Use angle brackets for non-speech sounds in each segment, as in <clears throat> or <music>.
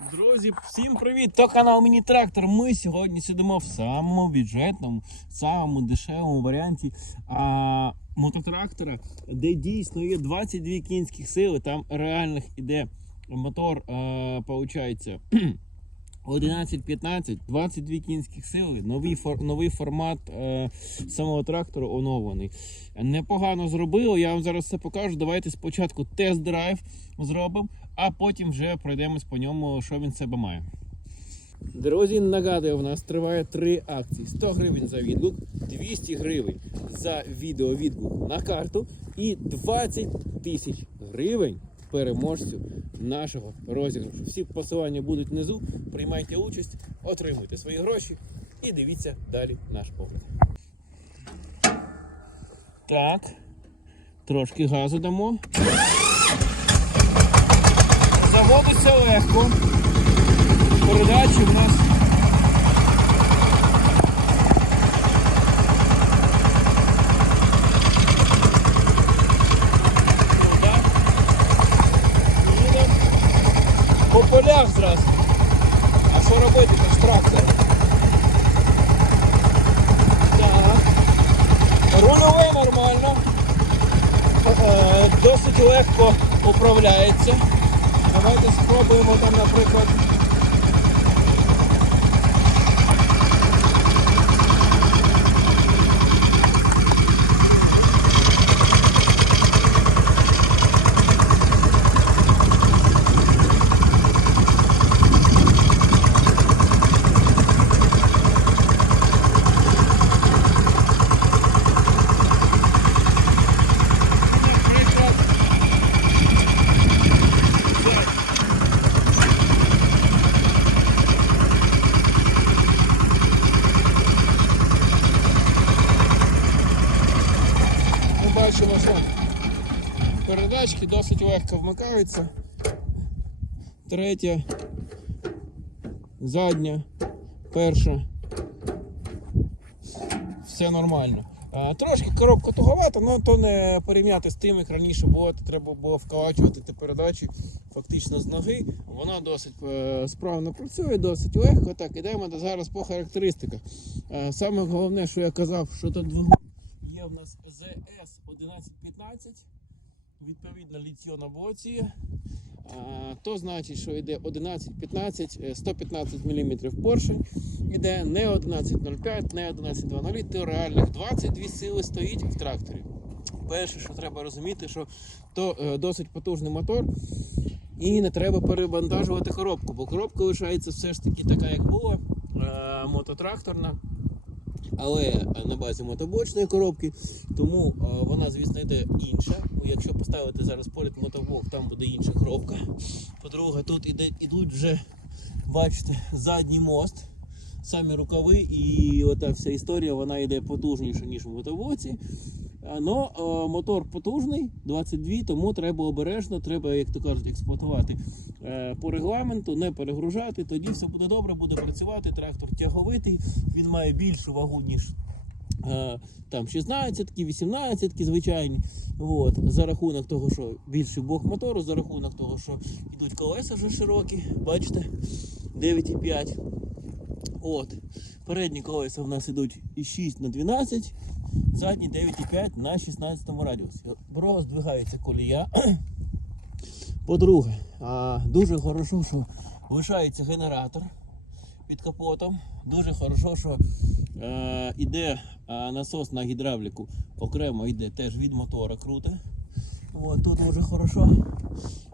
Друзі, всім привіт! То канал Міні Трактор. Ми сьогодні сидимо в самому бюджетному, самому дешевому варіанті а, мототрактора, де дійсно є 22 кінських сили. Там реальних іде мотор, а, получається. <clears throat> 11-15, 22 кінських сили, новий, фор, новий формат е, самого трактору оновлений. Непогано зробили, я вам зараз все покажу. Давайте спочатку тест-драйв зробимо, а потім вже пройдемось по ньому, що він себе має. Друзі, нагадую, у нас триває три акції: 100 гривень за відгук, 200 гривень за відеовідгук на карту і 20 тисяч гривень переможцю нашого розіграшу. Всі посилання будуть внизу. Приймайте участь, отримуйте свої гроші і дивіться далі наш погляд. Так, трошки газу дамо. Заводиться легко. Передачі в нас. Так. Їдемо. Полях зразу. А що робити трактора? Так. Рульовий нормально. Е, Досить легко управляється. Давайте спробуємо там. Наприклад. Ми бачимо, що передачки досить легко вмикаються. Третя, задня, перша. Все нормально. Трошки коробка туговата, але то не порівняти з тим, як раніше було, треба було вколачувати ті передачі фактично з ноги. Вона досить е, справно працює, досить легко. Так, ідемо зараз по характеристиках. Е, саме головне, що я казав, що тут двигун в нас ZS 1115, відповідно літьо на боці. То значить, що йде 11-15, е, 115 мм поршень. Іде не 11.05, не 11.00, то реальних 22 сили стоїть в тракторі. Перше, що треба розуміти, що то е, досить потужний мотор. І не треба перебантажувати коробку, бо коробка лишається все ж таки така, як була, е, мототракторна але на базі мотоблочної коробки, тому е, вона, звісно, йде інша. Ну, Якщо поставити зараз поряд мотоблок, там буде інша коробка. По-друге, тут іде, ідуть вже, бачите, задній мост, самі рукави, і ота вся історія вона йде потужніше, ніж в мотоблоці. Но е, мотор потужний, 22, тому треба обережно, треба, як то кажуть, експлуатувати е, по регламенту, не перегружати. Тоді все буде добре, буде працювати. Трактор тяговитий, він має більшу вагу, ніж е, там 16, 18 звичайні. От, за рахунок того, що більший блок мотору, за рахунок того, що йдуть колеса вже широкі, бачите, 9,5. От. Передні колеса в нас йдуть і 6 на 12, задні 9,5 на 16 радіусі. Роздвигається колія. <clears throat> По-друге, дуже хорошо, що лишається генератор під капотом. Дуже хорошо, що е, іде е, насос на гідравліку, окремо йде теж від мотора круте. От, тут дуже хорошо.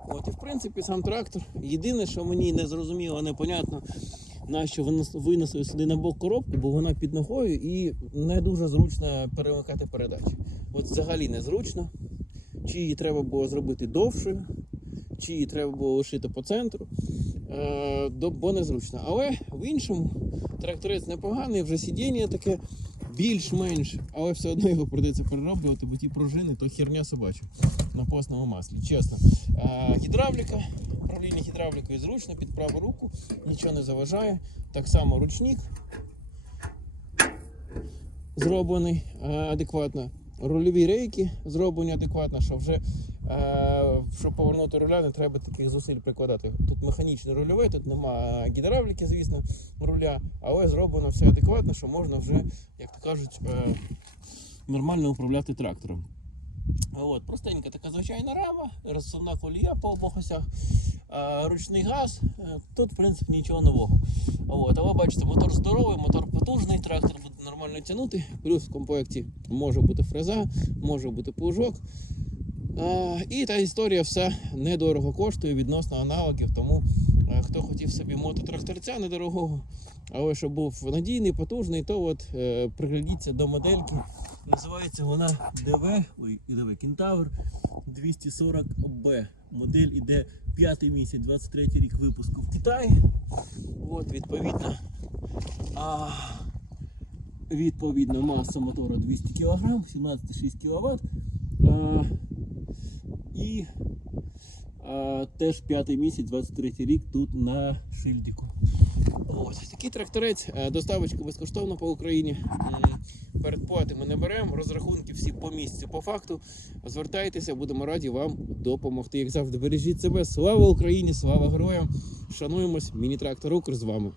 От, і в принципі сам трактор. Єдине, що мені не зрозуміло, непонятно, нащо винес- винесли сюди на бок коробку, бо вона під ногою і не дуже зручно перемикати передачі. От взагалі не зручно. Чи її треба було зробити довшою, чи її треба було лишити по центру, е, бо незручно. Але в іншому тракторець непоганий, вже сидіння таке більш-менш, але все одно його придеться перероблювати, бо ті пружини то херня собача на постному маслі. Чесно. Е, гідравліка, управління гідравлікою зручно під праву руку, нічого не заважає. Так само ручник зроблений е, адекватно. Рульові рейки зроблені адекватно, що вже Е, Щоб повернути руля, не треба таких зусиль прикладати. Тут механічне рульове, тут нема гідравліки, звісно, руля, але зроблено все адекватно, що можна вже, як то кажуть, е, нормально управляти трактором. От, простенька така звичайна рама, розсувна колія по обох осях, ручний газ. е, Тут, в принципі, нічого нового. От, але бачите, мотор здоровий, мотор потужний, трактор буде нормально тягнути. Плюс в комплекті може бути фреза, може бути плужок. А, і та історія все недорого коштує відносно аналогів. Тому е, хто хотів собі мототракторця недорогого, але щоб був надійний, потужний, то от е, приглядіться до модельки. Називається вона DV, ой, DV Кентавр 240B. Модель іде п'ятий місяць, 23 рік випуску в Китаї. От, відповідно. А, відповідно, маса мотора 200 кг, 17,6 кВт. І теж п'ятий місяць, 23 рік тут на шильдіку. Ось такий тракторець, е, доставочка безкоштовна по Україні. Передплати ми не беремо, розрахунки всі по місцю, по факту. Звертайтеся, будемо раді вам допомогти. Як завжди, бережіть себе. Слава Україні, слава героям! Шануємось, міні-трактор Укр з вами.